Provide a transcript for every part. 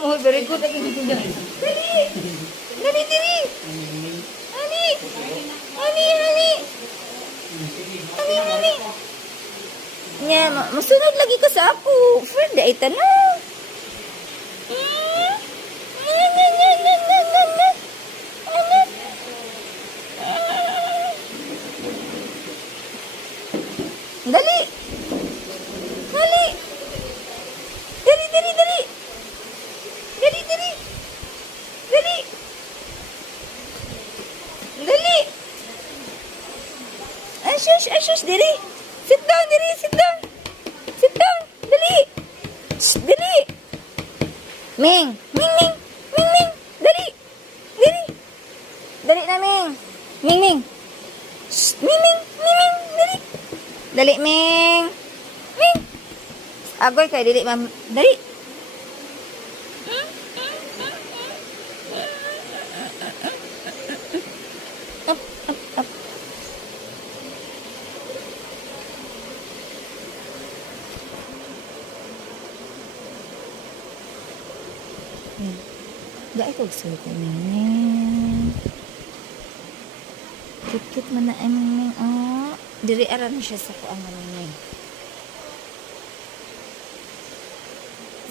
mo. Very good. Dali. Dali, dali. Honey. Honey. Nga, masunod lagi ka sa ako. Friend, ay tanong. Dali. Dali. Dali. Dali. Ashush, dali. Sit down. Dali. Shh, dali. Ming. Dali. Dali na, Ming. Ming. Shh, Ming. Dali. Dali, Ming. Agoy kay dili, ma'am. Dali. Up. Dai ko gusto ko Ming. Kit man na ay Ming. Oh, diri ara na siya sa kuang Ming.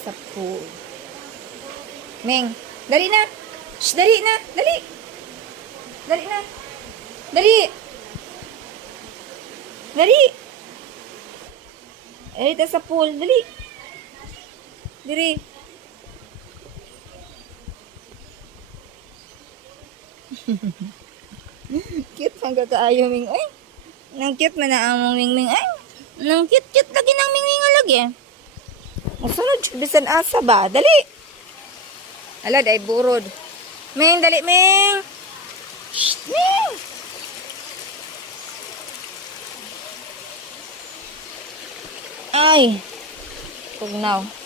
Sa pool. Ming, dali na. Shh, dali na. Dali. Dali ta sa pool. Dali. Diri. Cute man kakaayo Ming. Ay. Nang cute man na among Ming. Ay. Nang cute lagi ng Ming lagi. Masunod siya bisan asa ba? Dali. Ala, day burod. Ming, dali, Ming. Shh, Ming. Ay. Tugnaw.